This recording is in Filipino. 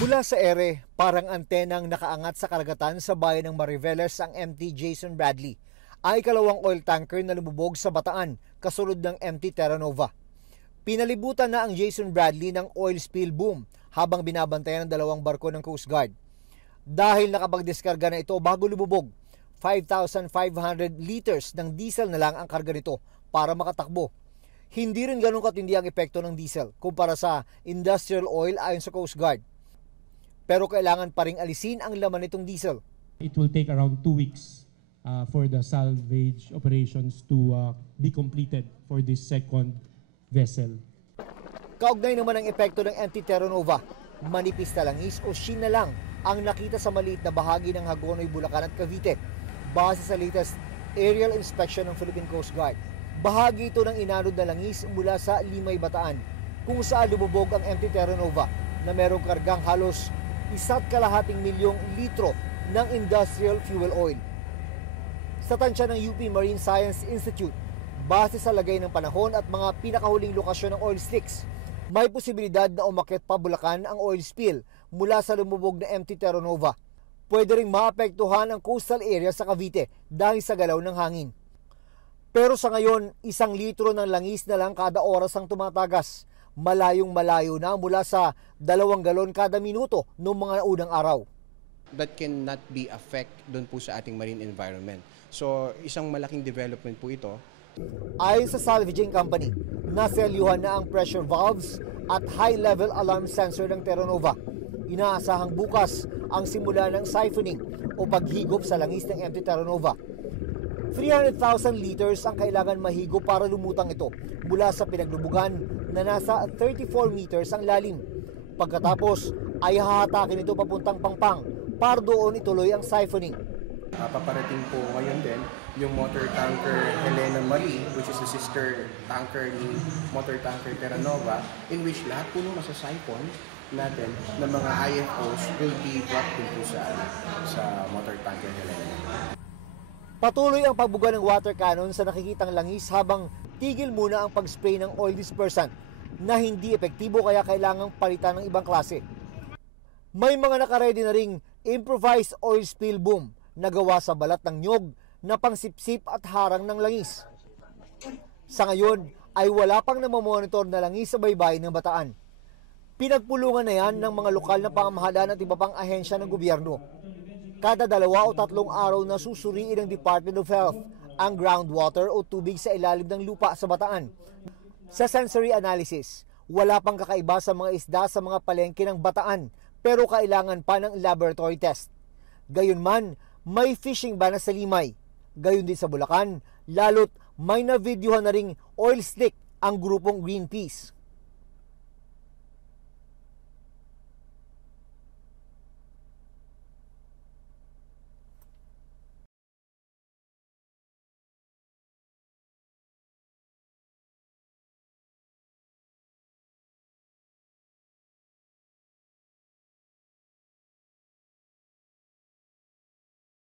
Mula sa ere, parang antenang nakaangat sa karagatan sa bayan ng Mariveles ang MT Jason Bradley, ay ikalawang oil tanker na lumubog sa Bataan kasunod ng MT Terra Nova. Pinalibutan na ang Jason Bradley ng oil spill boom habang binabantayan ng dalawang barko ng Coast Guard. Dahil nakapagdiskarga na ito bago lumubog, 5,500 liters ng diesel na lang ang karga nito para makatakbo. Hindi rin ganun katindi ang epekto ng diesel kumpara sa industrial oil ayon sa Coast Guard. Pero kailangan pa ring alisin ang laman nitong diesel. It will take around 2 weeks for the salvage operations to be completed for this second vessel. Kaugnay naman ang epekto ng MT Terra Nova. Manipis na langis o sheen na lang ang nakita sa maliit na bahagi ng Hagonoy, Bulacan at Cavite base sa latest aerial inspection ng Philippine Coast Guard. Bahagi ito ng inanod na langis mula sa Limay, Bataan kung saan lumubog ang MT Terra Nova na merong kargang halos 1.2 milyong litro ng industrial fuel oil. Sa tansya ng UP Marine Science Institute, base sa lagay ng panahon at mga pinakahuling lokasyon ng oil slicks, may posibilidad na umakyat pa Bulacan ang oil spill mula sa lumubog na MT Terra Nova. Pwede ring maapektuhan ang coastal area sa Cavite dahil sa galaw ng hangin. Pero sa ngayon, 1 litro ng langis na lang kada oras ang tumatagas. Malayong-malayo na mula sa 2 galon kada minuto noong mga unang araw. That cannot be affect doon po sa ating marine environment. So, isang malaking development po ito. Ayon sa salvaging company, naselyuhan na ang pressure valves at high-level alarm sensor ng Terra Nova. Inaasahang bukas ang simula ng siphoning o paghigop sa langis ng MT Terra Nova. 300,000 liters ang kailangan mahigop para lumutang ito mula sa pinaglubugan na nasa 34 meters ang lalim. Pagkatapos ay hahatakin ito papuntang Pangpang para doon ituloy ang siphoning. Paparating po ngayon din yung motor tanker Helena Marie, which is the sister tanker ni motor tanker Terra Nova, in which lahat po nung masasiphon natin ng mga IFOs will be brought po sa motor tanker Helena. Patuloy ang pagbuga ng water cannon sa nakikitang langis habang tigil muna ang pag-spray ng oil dispersant na hindi epektibo kaya kailangang palitan ng ibang klase. May mga nakaredy na ring improvised oil spill boom na gawa sa balat ng nyog na pangsipsip at harang ng langis. Sa ngayon ay wala pang namamonitor na langis sa baybayin ng Bataan. Pinagpulungan na yan ng mga lokal na pamahalaan at iba pang ahensya ng gobyerno. Kada 2 o 3 araw na susuriin ng Department of Health ang groundwater o tubig sa ilalim ng lupa sa Bataan. Sa sensory analysis, wala pang kakaiba sa mga isda sa mga palengke ng Bataan pero kailangan pa ng laboratory test. Gayunman, may fishing ban na sa Limay. Gayon din sa Bulacan, lalo't may na-videohan na ring oil slick ang grupong Greenpeace.